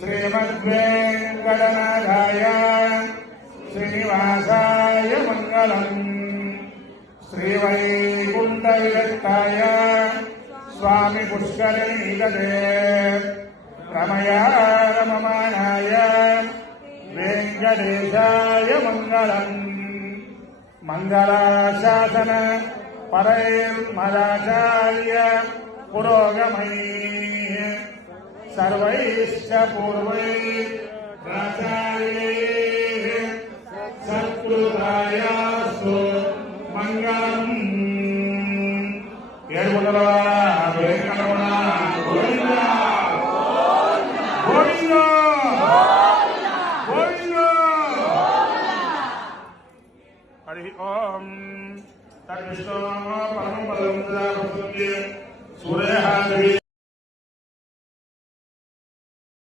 श्रीमद्वेङ्कटनाथाय श्रीनिवासाय मङ्गलम् श्रीवैकुण्ठविरक्ताय स्वामी पुष्करिणीगते रमया रममाणाय वेङ्कटेशाय मङ्गलम् मङ्गलाशासन परैर्मदाचार्य पुरोगमैः सर्वैश्च पूर्वैराचार्यैः सत्कृतायास्तु मङ्गलम् ఏడుకొండల వెంకటరమణ గోవింద గోవింద గోవింద. హరి ఓం తద్విష్ణు